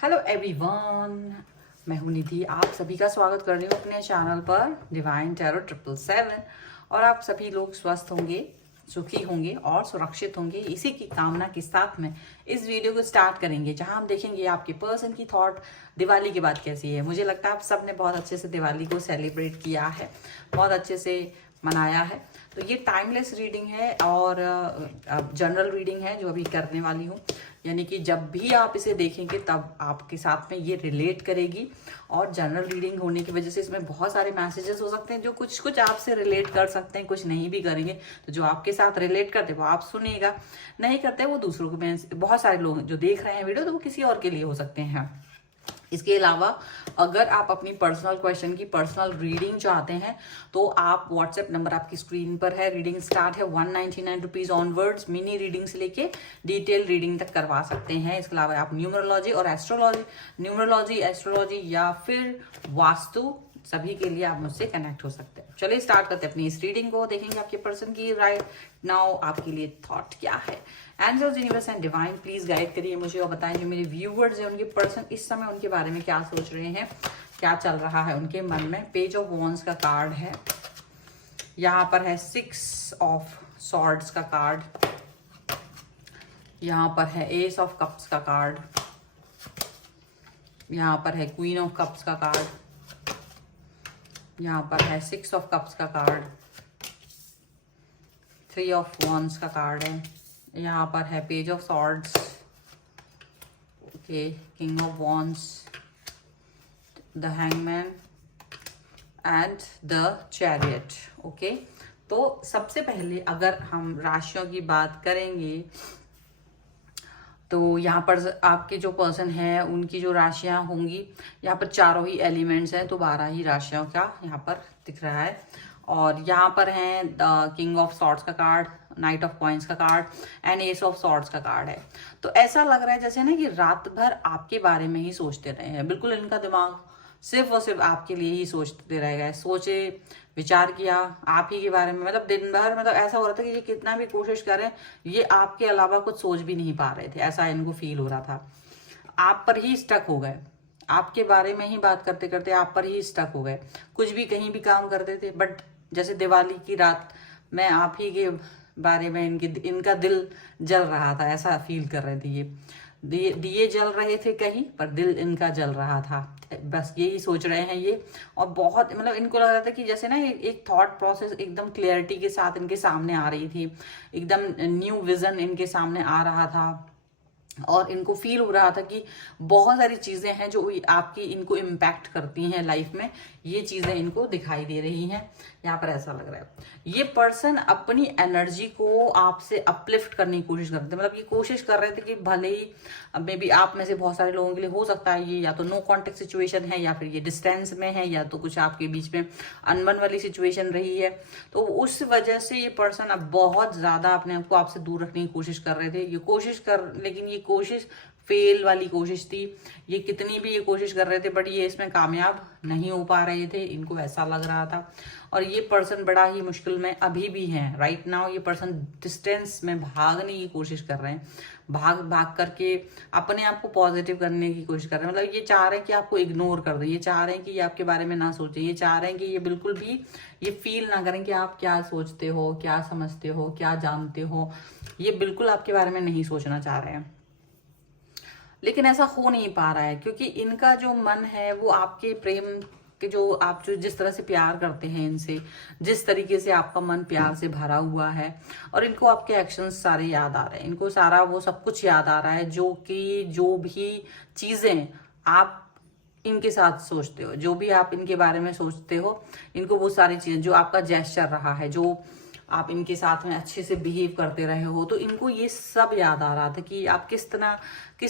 Hello everyone, मैं हूं निधि। आप सभी का स्वागत कर रही हूँ अपने चैनल पर डिवाइन टैरो 777। और आप सभी लोग स्वस्थ होंगे, सुखी होंगे और सुरक्षित होंगे, इसी की कामना के साथ में इस वीडियो को स्टार्ट करेंगे, जहां हम देखेंगे आपके पर्सन की थॉट दिवाली के बाद कैसी है। मुझे लगता है आप सब ने बहुत अच्छे से दिवाली को सेलिब्रेट किया है, बहुत अच्छे से मनाया है। तो ये टाइमलेस रीडिंग है और जनरल रीडिंग है जो अभी करने वाली हूँ, यानी कि जब भी आप इसे देखेंगे तब आपके साथ में ये रिलेट करेगी। और जनरल रीडिंग होने की वजह से इसमें बहुत सारे मैसेजेस हो सकते हैं जो कुछ कुछ आपसे रिलेट कर सकते हैं, कुछ नहीं भी करेंगे। तो जो आपके साथ रिलेट करते वो आप सुनिएगा, नहीं करते वो दूसरों को। बहुत सारे लोग जो देख रहे हैं वीडियो तो वो किसी और के लिए हो सकते हैं। इसके अलावा अगर आप अपनी पर्सनल क्वेश्चन की पर्सनल रीडिंग चाहते हैं तो आप व्हाट्सएप नंबर आपकी स्क्रीन पर है। रीडिंग स्टार्ट है 199 रुपीज ऑनवर्ड्स। मिनी रीडिंग से लेके डिटेल रीडिंग तक करवा सकते हैं। इसके अलावा आप न्यूमरोलॉजी और एस्ट्रोलॉजी, न्यूमरोलॉजी, एस्ट्रोलॉजी या फिर वास्तु, सभी के लिए आप मुझसे कनेक्ट हो सकते हैं। चलिए स्टार्ट करते हैं अपनी इस रीडिंग को। देखेंगे आपके पर्सन की राइट नाउ आपके लिए थॉट क्या है। Angels, universe and divine please guide करिए मुझे और बताएं जो मेरे व्यूवर्स हैं उनके पर्सन इस समय उनके बारे में क्या सोच रहे हैं, क्या चल रहा है उनके मन में। पेज ऑफ वॉन्ड्स का कार्ड है, यहाँ पर है 6 ऑफ सॉर्ड्स का कार्ड, यहाँ पर है एस ऑफ कप्स का कार्ड, यहाँ पर है क्वीन ऑफ कप्स का कार्ड, यहाँ पर है 6 ऑफ कप्स का कार्ड, 3 ऑफ वॉन्ड्स का कार्ड है, यहाँ पर है page of swords, okay, king of wands, the hangman and the chariot. Okay, तो सबसे पहले अगर हम राशियों की बात करेंगे तो यहाँ पर आपके जो पर्सन है उनकी जो राशियाँ होंगी, यहाँ पर चारों ही एलिमेंट्स हैं तो 12 ही राशियों का यहाँ पर दिख रहा है। और यहाँ पर है किंग ऑफ सॉर्ड्स का कार्ड, नाइट ऑफ कॉइन्स का card and S of swords का कार्ड है। तो ऐसा लग रहा है जैसे ना कि रात भर आपके बारे में ही सोचते रहे हैं। बिल्कुल इनका दिमाग सिर्फ और सिर्फ आपके लिए ही सोचते रह गए, सोचे विचार किया आप ही के बारे में। मतलब दिन भर मतलब ऐसा हो रहा था कि ये कितना भी कोशिश करें ये आपके अलावा कुछ सोच भी नहीं पा रहे थे, ऐसा इनको फील हो रहा था। आप पर ही स्टक हो गए, आपके बारे में ही बात करते करते आप पर ही स्टक हो गए। कुछ भी कहीं भी काम करते थे बट जैसे दिवाली की रात में आप ही के बारे में इनका दिल जल रहा था, ऐसा फील कर रहे थे। ये दिए जल रहे थे कहीं पर दिल इनका जल रहा था, बस यही सोच रहे हैं ये। और बहुत मतलब इनको लग रहा था कि जैसे ना एक थॉट प्रोसेस एकदम क्लियरिटी के साथ इनके सामने आ रही थी, एकदम न्यू विजन इनके सामने आ रहा था। और इनको फील हो रहा था कि बहुत सारी चीजें हैं जो आपकी इनको इम्पैक्ट करती हैं लाइफ में, ये चीजें इनको दिखाई दे रही हैं। यहाँ पर ऐसा लग रहा है ये पर्सन अपनी एनर्जी को आपसे अपलिफ्ट करने की कोशिश करते थे। मतलब ये कोशिश कर रहे थे कि भले ही मे बी आप में से बहुत सारे लोगों के लिए हो सकता है ये या तो नो कॉन्टेक्ट सिचुएशन है या फिर ये डिस्टेंस में है या तो कुछ आपके बीच में अनबन वाली सिचुएशन रही है। तो उस वजह से ये पर्सन अब बहुत ज्यादा अपने आप को आपसे दूर रखने की कोशिश कर रहे थे। ये कोशिश कर, लेकिन ये कोशिश फेल वाली कोशिश थी। ये कितनी भी ये कोशिश कर रहे थे बट ये इसमें कामयाब नहीं हो पा रहे थे, इनको ऐसा लग रहा था। और ये पर्सन बड़ा ही मुश्किल में अभी भी है। राइट नाउ ये पर्सन डिस्टेंस में भागने की कोशिश कर रहे हैं, भाग भाग करके अपने आप को पॉजिटिव करने की कोशिश कर रहे हैं। मतलब ये चाह रहे हैं कि आपको इग्नोर कर दे, ये चाह रहे हैं कि ये आपके बारे में ना सोचे, ये चाह रहे हैं कि ये बिल्कुल भी ये फील ना करें कि आप क्या सोचते हो, क्या समझते हो, क्या जानते हो। ये बिल्कुल आपके बारे में नहीं सोचना चाह रहे हैं, लेकिन ऐसा हो नहीं पा रहा है क्योंकि इनका जो मन है वो आपके प्रेम के, जो आप जो जिस तरह से प्यार करते हैं इनसे, जिस तरीके से आपका मन प्यार से भरा हुआ है और इनको आपके एक्शंस सारे याद आ रहे हैं। इनको सारा वो सब कुछ याद आ रहा है जो कि जो भी चीजें आप इनके साथ सोचते हो, जो भी आप इनके बारे में सोचते हो, इनको वो सारी चीजें जो आपका जेस्चर रहा है, जो आप इनके साथ में अच्छे से बिहेव करते रहे हो, तो इनको ये सब याद आ रहा था कि आप किस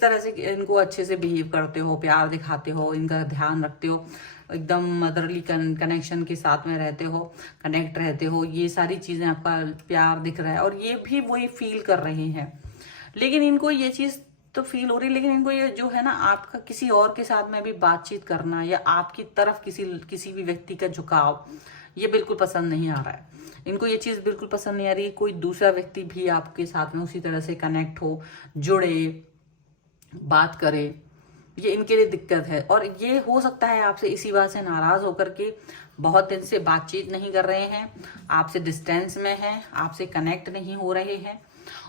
तरह से इनको अच्छे से बिहेव करते हो, प्यार दिखाते हो, इनका ध्यान रखते हो, एकदम मदरली कनेक्शन के साथ में रहते हो, कनेक्ट रहते हो। ये सारी चीजें आपका प्यार दिख रहा है और ये भी वही फील कर रहे हैं। लेकिन इनको ये चीज तो फील हो रही है, लेकिन इनको ये जो है ना आपका किसी और के साथ में भी बातचीत करना या आपकी तरफ किसी भी व्यक्ति का झुकाव, ये बिल्कुल पसंद नहीं आ रहा है। इनको ये चीज बिल्कुल पसंद नहीं आ रही। कोई दूसरा व्यक्ति भी आपके साथ में उसी तरह से कनेक्ट हो, जुड़े, बात करे, ये इनके लिए दिक्कत है। और ये हो सकता है आपसे इसी बात से नाराज होकर के बहुत दिन से बातचीत नहीं कर रहे हैं, आपसे डिस्टेंस में हैं, आपसे कनेक्ट नहीं हो रहे हैं।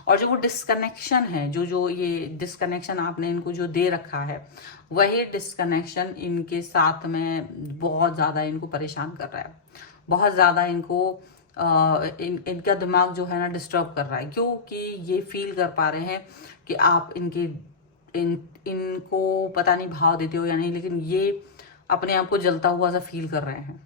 और जो वो डिस्कनेक्शन है, जो ये डिस्कनेक्शन आपने इनको जो दे रखा है, वही डिस्कनेक्शन इनके साथ में बहुत ज़्यादा इनको परेशान कर रहा है, बहुत ज़्यादा इनको इनका दिमाग जो है ना डिस्टर्ब कर रहा है, क्योंकि ये फील कर पा रहे हैं कि आप इनको पता नहीं भाव देते हो या नहीं, लेकिन ये अपने आप को जलता हुआ सा फील कर रहे हैं।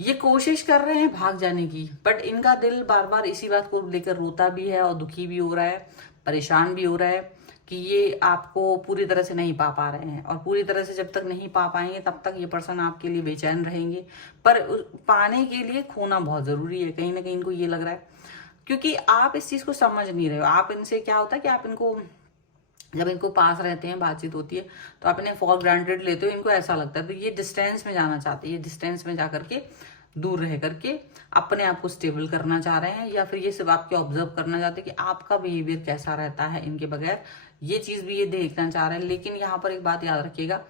ये कोशिश कर रहे हैं भाग जाने की, बट इनका दिल बार बार इसी बात को लेकर रोता भी है और दुखी भी हो रहा है, परेशान भी हो रहा है कि ये आपको पूरी तरह से नहीं पा रहे हैं। और पूरी तरह से जब तक नहीं पा पाएंगे तब तक ये पर्सन आपके लिए बेचैन रहेंगे। पर पाने के लिए खोना बहुत जरूरी है, कहीं ना कहीं इनको ये लग रहा है, क्योंकि आप इस चीज को समझ नहीं रहे हो। आप इनसे क्या होता है कि आप इनको जब इनको पास रहते हैं, बातचीत होती है, तो आप इन्हें फॉर ग्रांटेड लेते हो, इनको ऐसा लगता है। तो ये डिस्टेंस में जाना चाहते हैं, ये डिस्टेंस में जा करके दूर रह करके अपने आप को स्टेबल करना चाह रहे हैं, या फिर ये सिर्फ आपके ऑब्जर्व करना चाहते हैं कि आपका बिहेवियर कैसा रहता है इनके बगैर, ये चीज भी ये देखना चाह रहे हैं। लेकिन यहाँ पर एक बात याद रखिएगा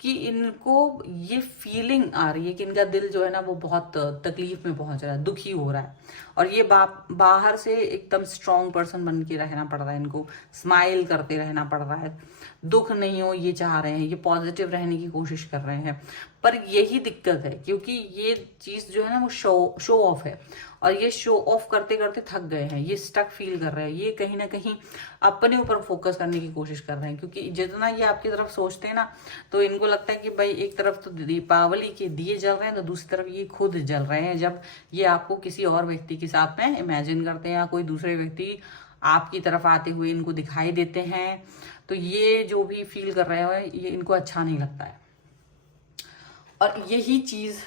कि इनको ये फीलिंग आ रही है कि इनका दिल जो है ना वो बहुत तकलीफ में पहुंच रहा है, दुखी हो रहा है। और ये बाहर से एकदम स्ट्रॉन्ग पर्सन बन के रहना पड़ रहा है, इनको स्माइल करते रहना पड़ रहा है, दुख नहीं हो ये चाह रहे हैं, ये पॉजिटिव रहने की कोशिश कर रहे हैं। पर यही दिक्कत है, क्योंकि ये चीज जो है ना वो शो ऑफ है, और ये शो ऑफ करते करते थक गए हैं, ये स्टक फील कर रहे हैं, ये कहीं ना कहीं अपने ऊपर फोकस करने की कोशिश कर रहे हैं। क्योंकि जितना ये आपकी तरफ सोचते हैं ना, तो इनको लगता है कि भाई एक तरफ तो दीपावली के दिए जल रहे हैं, तो दूसरी तरफ ये खुद जल रहे हैं। जब ये आपको किसी और व्यक्ति के साथ में इमेजिन करते हैं, या कोई दूसरे व्यक्ति आपकी तरफ आते हुए इनको दिखाई देते हैं, तो ये जो भी फील कर रहे हैं ये इनको अच्छा नहीं लगता है। और यही चीज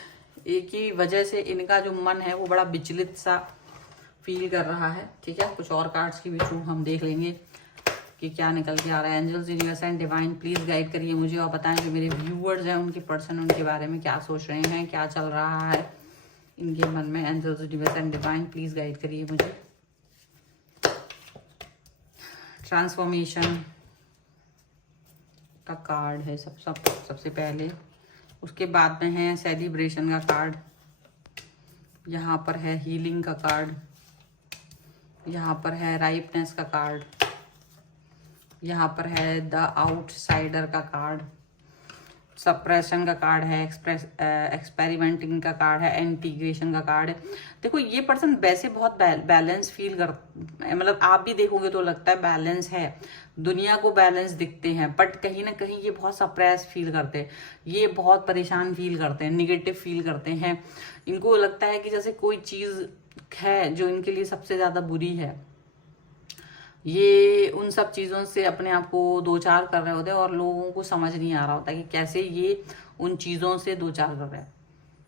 एक ही वजह से इनका जो मन है वो बड़ा विचलित सा फील कर रहा है। ठीक है, कुछ और कार्ड्स के भी थ्रू हम देख लेंगे कि क्या निकल के आ रहा है। Angels, universe and divine please guide करिए मुझे, और बताएं जो मेरे व्यूअर्स हैं उनके पर्सन उनके बारे में क्या सोच रहे हैं, क्या चल रहा है इनके मन में। Angels, universe and divine please guide करिए मुझे। ट्रांसफॉर्मेशन का कार्ड है सबसे पहले, उसके बाद में है सेलिब्रेशन का कार्ड, यहाँ पर है हीलिंग का कार्ड, यहाँ पर है राइपनेस का कार्ड, यहाँ पर है द आउटसाइडर का कार्ड, सप्रेशन का कार्ड है, एक्सपेरिमेंटिंग का कार्ड है, इंटीग्रेशन का कार्ड है। देखो ये पर्सन वैसे बहुत बैलेंस फील कर, मतलब आप भी देखोगे तो लगता है बैलेंस है, दुनिया को बैलेंस दिखते हैं, बट कहीं ना कहीं ये बहुत सप्रेस फील करते हैं, ये बहुत परेशान फील करते हैं, निगेटिव फील करते हैं। इनको लगता है कि जैसे कोई चीज है जो इनके लिए सबसे ज्यादा बुरी है, ये उन सब चीज़ों से अपने आप को दो चार कर रहे होते हैं, और लोगों को समझ नहीं आ रहा होता कि कैसे ये उन चीज़ों से दो चार कर रहे हैं,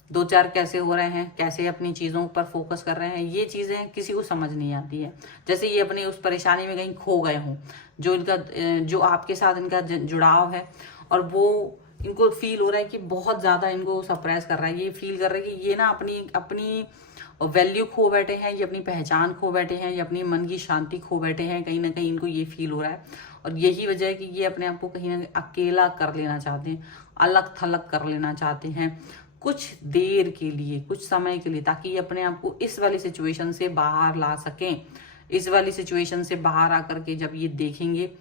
दो चार कैसे हो रहे हैं, कैसे अपनी चीज़ों पर फोकस कर रहे हैं। ये चीज़ें किसी को समझ नहीं आती है। जैसे ये अपनी उस परेशानी में कहीं खो गए हों, जो आपके साथ इनका जुड़ाव है, और वो इनको फील हो रहा है कि बहुत ज़्यादा इनको सप्रेस कर रहा है। ये फील कर रहे हैं कि ये ना अपनी वैल्यू खो बैठे हैं, ये अपनी पहचान खो बैठे हैं, ये अपनी मन की शांति खो बैठे हैं, कहीं ना कहीं इनको ये फील हो रहा है। और यही वजह है कि ये अपने आप को कहीं ना कहीं अकेला कर लेना चाहते हैं, अलग थलग कर लेना चाहते हैं कुछ देर के लिए, कुछ समय के लिए, ताकि ये अपने आप को इस वाली सिचुएशन से बाहर ला सकें। इस वाली सिचुएशन से बाहर आकर के जब ये देखेंगे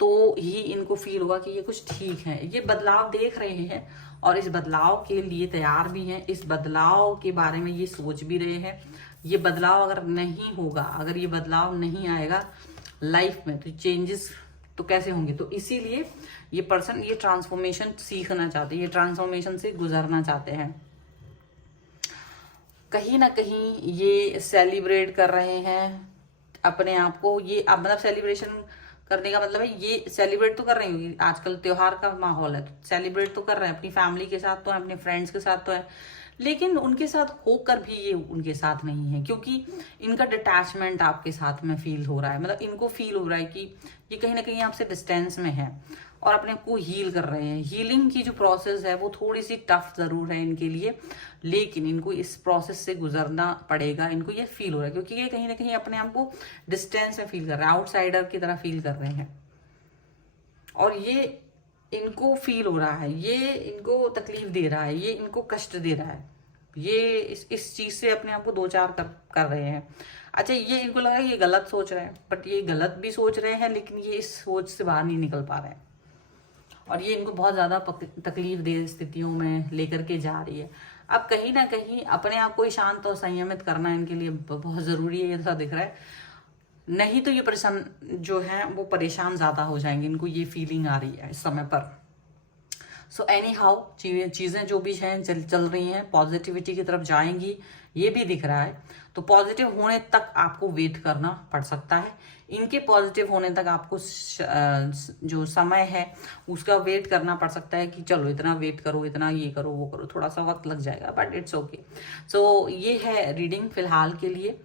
तो ही इनको फील होगा कि ये कुछ ठीक है, ये बदलाव देख रहे हैं और इस बदलाव के लिए तैयार भी हैं, इस बदलाव के बारे में ये सोच भी रहे हैं। ये बदलाव अगर नहीं होगा, अगर ये बदलाव नहीं आएगा लाइफ में, तो चेंजेस तो कैसे होंगे। तो इसीलिए ये पर्सन ये ट्रांसफॉर्मेशन सीखना चाहते हैं, ये ट्रांसफॉर्मेशन से गुजरना चाहते हैं। कहीं ना कहीं ये सेलिब्रेट कर रहे हैं अपने आप को। ये अब मतलब सेलिब्रेशन करने का मतलब है ये सेलिब्रेट तो कर रहे हैं, आजकल त्योहार का माहौल है, तो सेलिब्रेट तो कर रहे हैं, अपनी फैमिली के साथ तो है, अपने फ्रेंड्स के साथ तो है, लेकिन उनके साथ होकर भी ये उनके साथ नहीं है, क्योंकि इनका डिटैचमेंट आपके साथ में फील हो रहा है। मतलब इनको फील हो रहा है कि ये कहीं ना कहीं आपसे डिस्टेंस में है और अपने आप को हील कर रहे हैं। हीलिंग की जो प्रोसेस है वो थोड़ी सी टफ जरूर है इनके लिए, लेकिन इनको इस प्रोसेस से गुजरना पड़ेगा। इनको ये फील हो रहा है क्योंकि ये कहीं ना कहीं अपने आप को डिस्टेंस में फील कर रहे हैं, आउटसाइडर की तरह फील कर रहे हैं। और ये इनको फील हो रहा है, ये इनको तकलीफ दे रहा है, ये इनको कष्ट दे रहा है, ये इस चीज से अपने आप को दो चार कर रहे हैं। अच्छा, ये इनको लगा ये गलत सोच रहे हैं, बट ये गलत भी सोच रहे हैं, लेकिन ये इस सोच से बाहर नहीं निकल पा रहे हैं, और ये इनको बहुत ज्यादा तकलीफ दे स्थितियों में लेकर के जा रही है। अब कहीं ना कहीं अपने आप को शांत और संयमित करना इनके लिए बहुत जरूरी है, ऐसा दिख रहा है। नहीं तो ये परेशान जो है वो परेशान ज्यादा हो जाएंगे, इनको ये फीलिंग आ रही है इस समय पर। सो एनी हाउ चीजें जो भी हैं चल रही हैं, पॉजिटिविटी की तरफ जाएंगी, ये भी दिख रहा है। तो पॉजिटिव होने तक आपको वेट करना पड़ सकता है, इनके पॉजिटिव होने तक आपको जो समय है उसका वेट करना पड़ सकता है कि चलो इतना वेट करो, इतना ये करो, वो करो, थोड़ा सा वक्त लग जाएगा, बट इट्स ओके। सो ये है रीडिंग फिलहाल के लिए,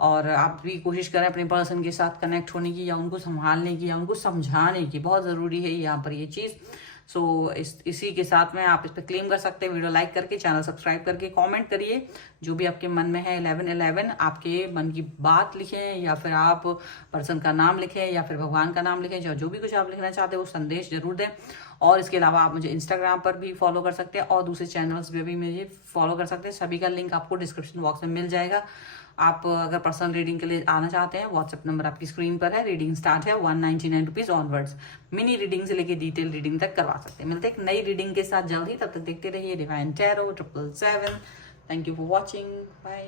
और आप भी कोशिश करें अपने पर्सन के साथ कनेक्ट होने की, या उनको संभालने की, या उनको समझाने की, बहुत ज़रूरी है यहाँ पर ये चीज़। सो इसी के साथ में आप इस पर क्लेम कर सकते हैं। वीडियो लाइक करके, चैनल सब्सक्राइब करके, कमेंट करिए जो भी आपके मन में है। 1111 आपके मन की बात लिखें, या फिर आप पर्सन का नाम लिखें, या फिर भगवान का नाम लिखें, जो भी कुछ आप लिखना चाहते हैं वो संदेश जरूर दें। और इसके अलावा आप मुझे इंस्टाग्राम पर भी फॉलो कर सकते हैं, और दूसरे चैनल्स पे भी मुझे फॉलो कर सकते हैं। सभी का लिंक आपको डिस्क्रिप्शन बॉक्स में मिल जाएगा। आप अगर पर्सनल रीडिंग के लिए आना चाहते हैं, व्हाट्सएप नंबर आपकी स्क्रीन पर है। रीडिंग स्टार्ट है 199 रुपीज ऑनवर्ड्स। मिनी रीडिंग से लेके डिटेल रीडिंग तक करवा सकते हैं। मिलते हैं एक नई रीडिंग के साथ जल्दी, तब तक देखते रहिए divine tarot 777। Thank you for watching, bye.